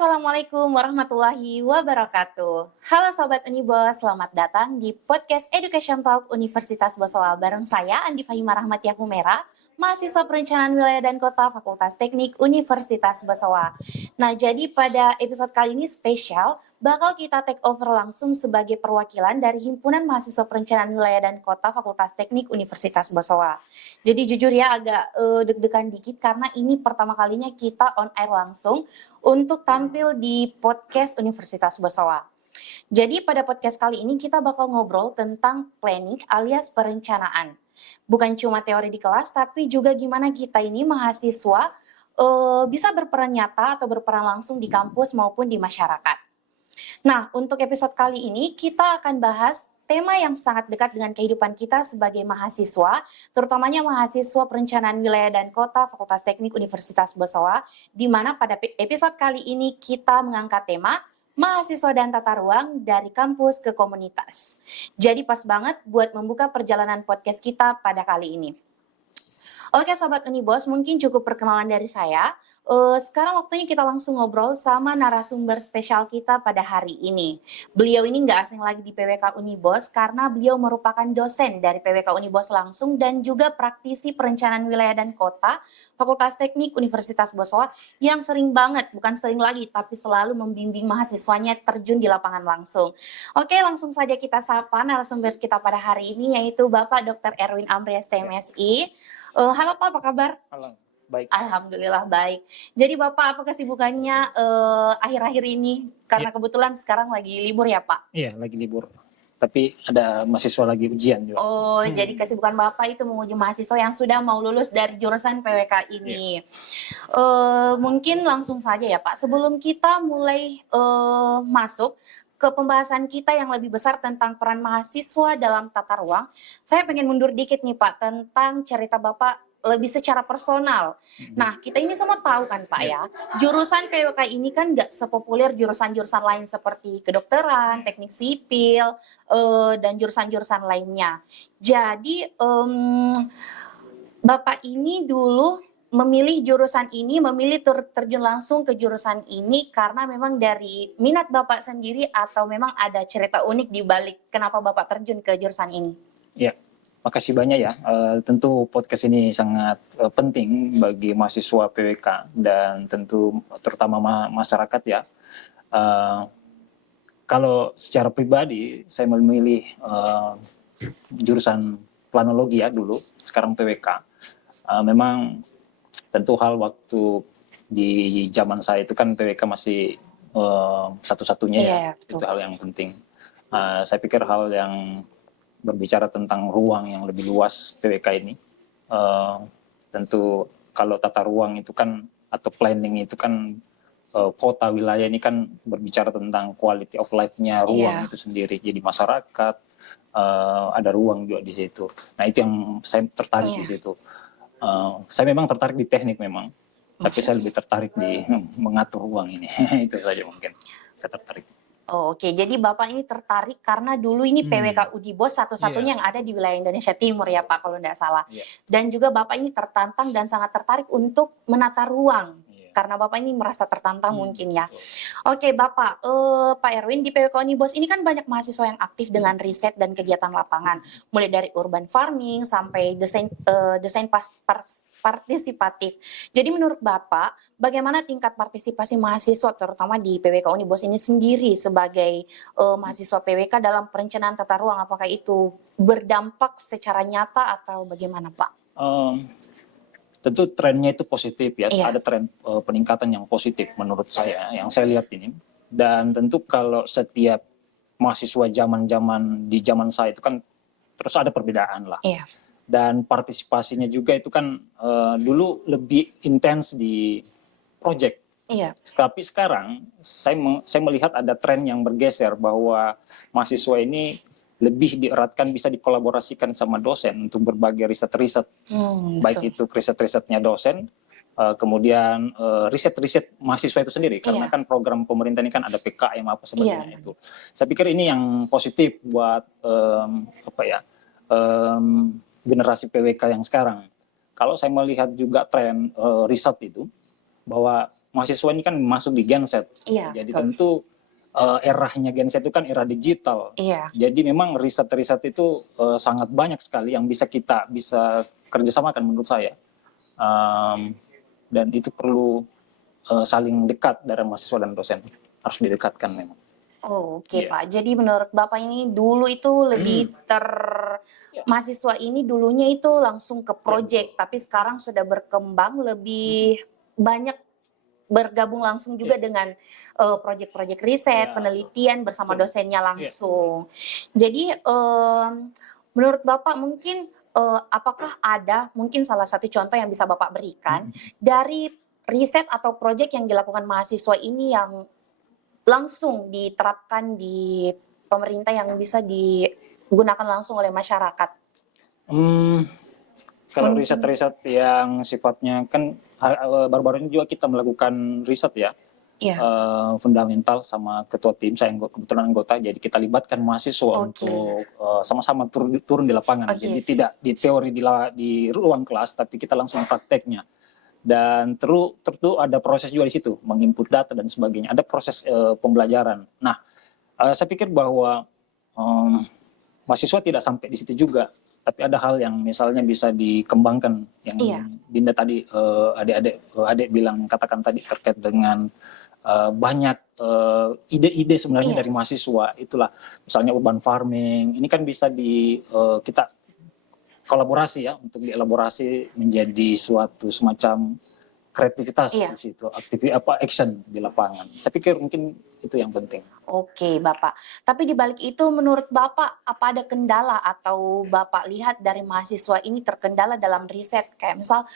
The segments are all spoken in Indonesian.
Assalamualaikum warahmatullahi wabarakatuh. Halo Sobat Unibos, selamat datang di podcast Education Talk Universitas Bosowa bareng saya Andi Fahimah Rahmatia Humera, mahasiswa perencanaan wilayah dan kota Fakultas Teknik Universitas Bosowa. Nah, jadi pada episode kali ini spesial, bakal kita take over langsung sebagai perwakilan dari Himpunan Mahasiswa Perencanaan Wilayah dan Kota Fakultas Teknik Universitas Bosowa. Jadi jujur ya agak deg-degan dikit karena ini pertama kalinya kita on air langsung untuk tampil di podcast Universitas Bosowa. Jadi pada podcast kali ini kita bakal ngobrol tentang planning alias perencanaan. Bukan cuma teori di kelas, tapi juga gimana kita ini mahasiswa bisa berperan nyata atau berperan langsung di kampus maupun di masyarakat. Nah, untuk episode kali ini kita akan bahas tema yang sangat dekat dengan kehidupan kita sebagai mahasiswa, terutamanya mahasiswa perencanaan wilayah dan kota Fakultas Teknik Universitas Bosowa, di mana pada episode kali ini kita mengangkat tema mahasiswa dan tata ruang dari kampus ke komunitas. Jadi pas banget buat membuka perjalanan podcast kita pada kali ini. Oke Sobat Unibos, mungkin cukup perkenalan dari saya. Sekarang waktunya kita langsung ngobrol sama narasumber spesial kita pada hari ini. Beliau ini nggak asing lagi di PWK Unibos karena beliau merupakan dosen dari PWK Unibos langsung dan juga praktisi perencanaan wilayah dan kota Fakultas Teknik Universitas Bosowa yang sering banget, bukan sering lagi, tapi selalu membimbing mahasiswanya terjun di lapangan langsung. Oke, langsung saja kita sapa narasumber kita pada hari ini yaitu Bapak Dr. Erwin Amrias TMSI. Halo Pak, apa kabar? Halo, baik. Alhamdulillah baik. Jadi Bapak apa kesibukannya akhir-akhir ini? Karena kebetulan sekarang lagi libur ya Pak? Iya, lagi libur. Tapi ada mahasiswa lagi ujian juga. Oh, jadi kesibukan Bapak itu menguji mahasiswa yang sudah mau lulus dari jurusan PWK ini. Mungkin langsung saja ya Pak, sebelum kita mulai masuk ke pembahasan kita yang lebih besar tentang peran mahasiswa dalam tata ruang, saya pengen mundur dikit nih Pak tentang cerita Bapak lebih secara personal. Nah, kita ini semua tahu kan Pak ya, jurusan PWK ini kan nggak sepopuler jurusan-jurusan lain seperti kedokteran, teknik sipil, dan jurusan-jurusan lainnya. Jadi, Bapak ini dulu memilih jurusan ini, memilih terjun langsung ke jurusan ini karena memang dari minat Bapak sendiri atau memang ada cerita unik di balik kenapa Bapak terjun ke jurusan ini? Ya, makasih banyak ya. Tentu podcast ini sangat penting bagi mahasiswa PWK dan tentu terutama masyarakat ya. Kalau secara pribadi saya memilih jurusan planologi ya dulu, sekarang PWK. Memang tentu hal waktu di zaman saya itu kan PWK masih satu-satunya ya, itu hal yang penting. Saya pikir hal yang berbicara tentang ruang yang lebih luas PWK ini, tentu kalau tata ruang itu kan atau planning itu kan kota wilayah ini kan berbicara tentang quality of life-nya ruang itu sendiri. Jadi masyarakat ada ruang juga di situ. Nah itu yang saya tertarik di situ. Saya memang tertarik di teknik memang, tapi saya lebih tertarik di mengatur ruang ini. Itu saja mungkin saya tertarik. Oh, oke, jadi Bapak ini tertarik karena dulu ini PWK Unibos satu-satunya yang ada di wilayah Indonesia Timur ya Pak kalau tidak salah. Dan juga Bapak ini tertantang dan sangat tertarik untuk menata ruang. Karena Bapak ini merasa tertantang mungkin ya. Oke Bapak, Pak Erwin di PWK Unibos ini kan banyak mahasiswa yang aktif dengan riset dan kegiatan lapangan. Mulai dari urban farming sampai desain partisipatif. Jadi menurut Bapak, bagaimana tingkat partisipasi mahasiswa terutama di PWK Unibos ini sendiri sebagai mahasiswa PWK dalam perencanaan tata ruang? Apakah itu berdampak secara nyata atau bagaimana Pak? Tentu trennya itu positif ya, ada tren peningkatan yang positif menurut saya, yang saya lihat ini. Dan tentu kalau setiap mahasiswa di zaman saya itu kan terus ada perbedaan lah. Dan partisipasinya juga itu kan dulu lebih intens di proyek. Tapi sekarang saya melihat ada tren yang bergeser bahwa mahasiswa ini lebih dieratkan bisa dikolaborasikan sama dosen untuk berbagai riset-riset, baik itu riset-risetnya dosen, kemudian riset-riset mahasiswa itu sendiri, karena kan program pemerintah ini kan ada PKM apa sebagainya itu. Saya pikir ini yang positif buat generasi PWK yang sekarang. Kalau saya melihat juga tren riset itu, bahwa mahasiswa ini kan masuk di genset. Iya, Jadi betul. tentu eranya genset itu kan era digital. Iya, Jadi memang riset-riset itu sangat banyak sekali yang bisa kita bisa kerjasamakan menurut saya. Dan itu perlu saling dekat dari mahasiswa dan dosen. Harus didekatkan memang. oh, oke Iya. Pak. Jadi menurut Bapak ini dulu itu lebih Iya. mahasiswa ini dulunya itu langsung ke Iya, proyek, tapi sekarang sudah berkembang lebih banyak bergabung langsung juga dengan proyek-proyek riset, Iya, penelitian bersama betul. dosennya Iya. langsung. Jadi menurut Bapak mungkin apakah ada mungkin salah satu contoh yang bisa Bapak berikan dari riset atau proyek yang dilakukan mahasiswa ini yang langsung diterapkan di pemerintah yang bisa digunakan langsung oleh masyarakat? Kalau Mungkin riset-riset yang sifatnya kan baru-baru ini juga kita melakukan riset ya, iya, fundamental sama ketua tim, saya kebetulan anggota, jadi kita libatkan mahasiswa oke. untuk sama-sama turun di lapangan. Oke. Jadi tidak di teori di ruang kelas, tapi kita langsung prakteknya. Dan tentu ada proses juga di situ, menginput data dan sebagainya. Ada proses pembelajaran. Nah, saya pikir bahwa mahasiswa tidak sampai di situ juga, tapi ada hal yang misalnya bisa dikembangkan yang Iya. Dinda tadi adik bilang katakan tadi terkait dengan banyak ide-ide sebenarnya Iya. dari mahasiswa. Itulah misalnya urban farming. Ini kan bisa kita kolaborasi ya untuk dielaborasi menjadi suatu semacam kreativitas Iya. di situ, action di lapangan. Saya pikir mungkin itu yang penting. Oke, Bapak. Tapi di balik itu menurut Bapak apa ada kendala atau Bapak lihat dari mahasiswa ini terkendala dalam riset kayak misal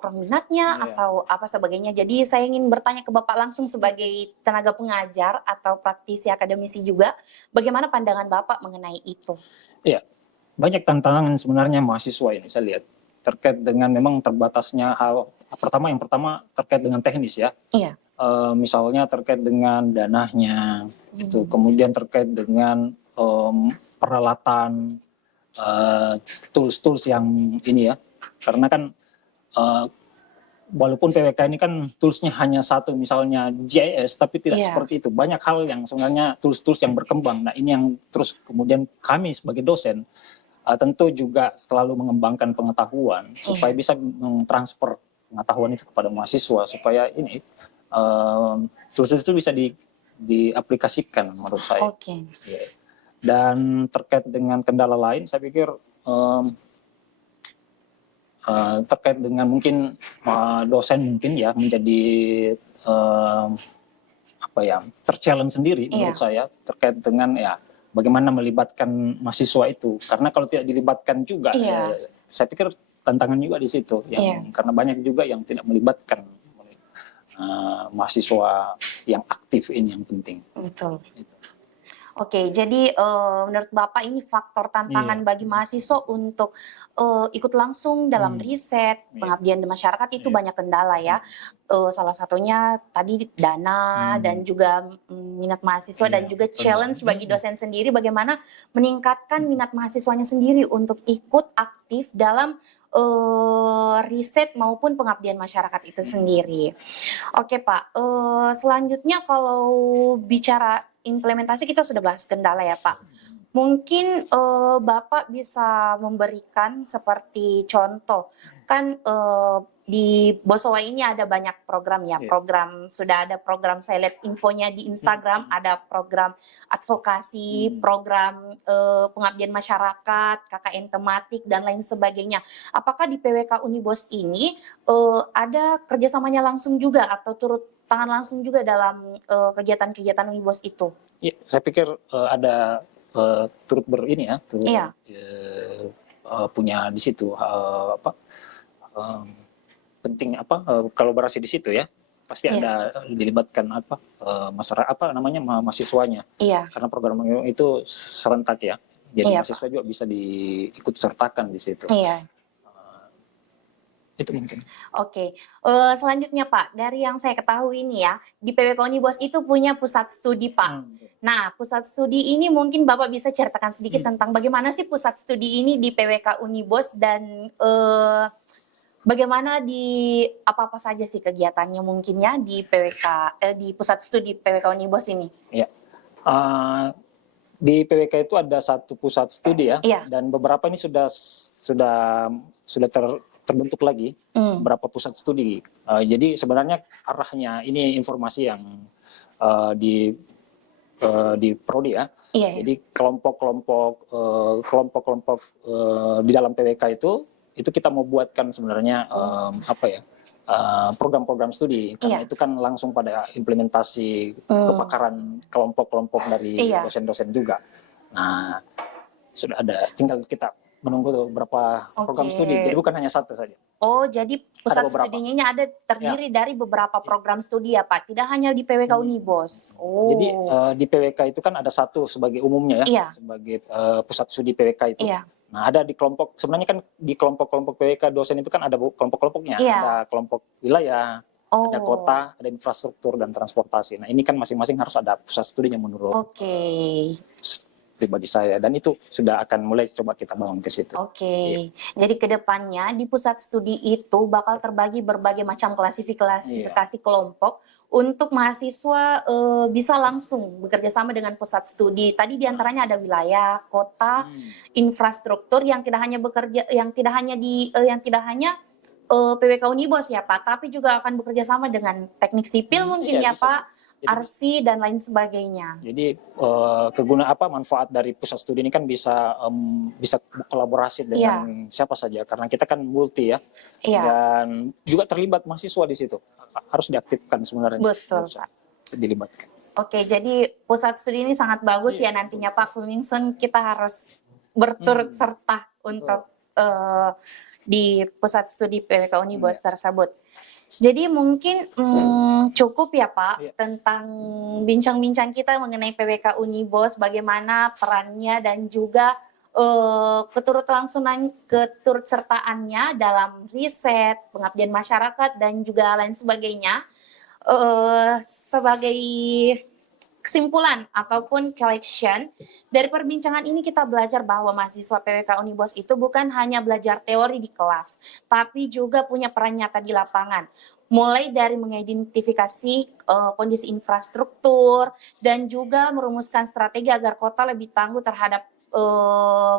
kurang minatnya Iya. atau apa sebagainya. Jadi saya ingin bertanya ke Bapak langsung sebagai tenaga pengajar atau praktisi akademisi juga, bagaimana pandangan Bapak mengenai itu? Iya, banyak tantangan sebenarnya mahasiswa ini saya lihat terkait dengan memang terbatasnya yang pertama terkait dengan teknis ya. Iya. Misalnya terkait dengan dananya, itu kemudian terkait dengan peralatan, tools-tools yang ini ya, karena kan walaupun PWK ini kan toolsnya hanya satu, misalnya GIS, tapi tidak Iya. seperti itu. Banyak hal yang sebenarnya tools-tools yang berkembang. Nah ini yang terus kemudian kami sebagai dosen tentu juga selalu mengembangkan pengetahuan supaya bisa mentransfer pengetahuan itu kepada mahasiswa supaya ini tools itu bisa diaplikasikan menurut saya. Oke. Dan terkait dengan kendala lain, saya pikir terkait dengan mungkin dosen mungkin ya menjadi terchallenge sendiri menurut saya terkait dengan ya bagaimana melibatkan mahasiswa itu, karena kalau tidak dilibatkan juga saya pikir tantangan juga di situ karena banyak juga yang tidak melibatkan mahasiswa yang aktif ini yang penting. Betul. Oke, jadi menurut Bapak ini faktor tantangan bagi mahasiswa untuk ikut langsung dalam riset, pengabdian di masyarakat itu banyak kendala ya. Salah satunya tadi dana dan juga minat mahasiswa dan juga challenge bagi dosen sendiri bagaimana meningkatkan minat mahasiswanya sendiri untuk ikut aktif dalam riset maupun pengabdian masyarakat itu sendiri. Oke Pak, selanjutnya kalau bicara implementasi kita sudah bahas kendala ya Pak. Mungkin Bapak bisa memberikan seperti contoh, kan di Bosowa ini ada banyak program ya, sudah ada program saya lihat infonya di Instagram, ada program advokasi, program pengabdian masyarakat, KKN tematik dan lain sebagainya. Apakah di PWK Unibos ini ada kerjasamanya langsung juga atau turut tangan langsung juga dalam kegiatan-kegiatan Unibos itu? Ya, saya pikir ada turut punya di situ penting kolaborasi di situ ya, pasti ada dilibatkan masyarakat mahasiswanya. Karena program itu serentak ya, jadi mahasiswa juga bisa diikut sertakan di situ. Itu mungkin. Oke, selanjutnya Pak, dari yang saya ketahui ini ya, di PWK Unibos itu punya pusat studi Pak. Nah, pusat studi ini mungkin Bapak bisa ceritakan sedikit tentang bagaimana sih pusat studi ini di PWK Unibos dan Bagaimana di apa-apa saja sih kegiatannya mungkin ya di PWK, di pusat studi PWK Unibos ini? Ya. Di PWK itu ada satu pusat studi ya, Iya. dan beberapa ini terbentuk lagi beberapa pusat studi. Jadi sebenarnya arahnya ini informasi yang di prodi ya. Iya. Jadi kelompok-kelompok di dalam PWK itu kita mau buatkan sebenarnya program-program studi, karena itu kan langsung pada implementasi kepakaran kelompok-kelompok dari dosen-dosen juga. Nah, sudah ada, tinggal kita menunggu tuh berapa program studi, jadi bukan hanya satu saja. Oh, jadi pusat studinya ini ada terdiri dari beberapa program studi ya Pak, tidak hanya di PWK Unibos. Jadi di PWK itu kan ada satu sebagai umumnya ya, sebagai pusat studi PWK itu. Nah, ada di kelompok, sebenarnya kan di kelompok-kelompok PWK dosen itu kan ada kelompok-kelompoknya, ada kelompok wilayah, ada kota, ada infrastruktur dan transportasi. Nah, ini kan masing-masing harus ada pusat studinya menurut pribadi saya, dan itu sudah akan mulai coba kita bangun ke situ. Jadi kedepannya di pusat studi itu bakal terbagi berbagai macam klasifikasi kelompok untuk mahasiswa bisa langsung bekerja sama dengan pusat studi. Tadi diantaranya ada wilayah, kota, infrastruktur yang tidak hanya PWK Unibos ya Pak, tapi juga akan bekerja sama dengan teknik sipil mungkin ya Pak. Arsi dan lain sebagainya. Jadi manfaat dari pusat studi ini kan bisa kolaborasi dengan siapa saja, karena kita kan multi ya, dan juga terlibat mahasiswa di situ, harus diaktifkan sebenarnya. Betul. Dilibatkan. Jadi pusat studi ini sangat bagus ya nantinya Pak Fumingsun, kita harus berturut serta untuk di pusat studi PWK Unibos tersebut. Jadi mungkin cukup ya Pak tentang bincang-bincang kita mengenai PWK Unibos, bagaimana perannya dan juga keturut sertaannya dalam riset, pengabdian masyarakat dan juga lain sebagainya. Sebagai kesimpulan ataupun collection dari perbincangan ini, kita belajar bahwa mahasiswa PWK Unibos itu bukan hanya belajar teori di kelas, tapi juga punya peran nyata di lapangan. Mulai dari mengidentifikasi kondisi infrastruktur dan juga merumuskan strategi agar kota lebih tangguh terhadap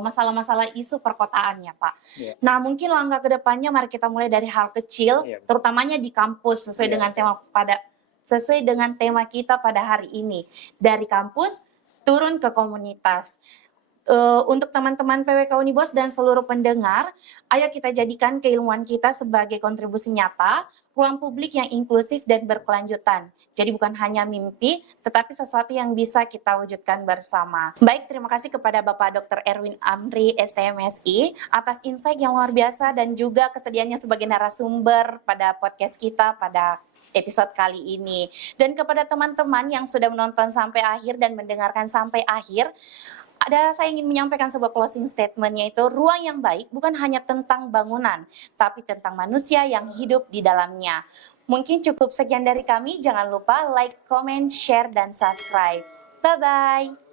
masalah-masalah isu perkotaannya Pak. Nah, mungkin langkah kedepannya mari kita mulai dari hal kecil, terutamanya di kampus sesuai dengan tema kita pada hari ini. Dari kampus turun ke komunitas. Untuk teman-teman PWK Unibos dan seluruh pendengar, ayo kita jadikan keilmuan kita sebagai kontribusi nyata, ruang publik yang inklusif dan berkelanjutan. Jadi bukan hanya mimpi, tetapi sesuatu yang bisa kita wujudkan bersama. Baik, terima kasih kepada Bapak Dr. Erwin Amri, STMSI, atas insight yang luar biasa dan juga kesediaannya sebagai narasumber pada podcast kita pada episode kali ini. Dan kepada teman-teman yang sudah menonton sampai akhir dan mendengarkan sampai akhir, saya ingin menyampaikan sebuah closing statement, yaitu ruang yang baik bukan hanya tentang bangunan, tapi tentang manusia yang hidup di dalamnya. Mungkin cukup sekian dari kami, jangan lupa like, comment, share, dan subscribe. Bye-bye.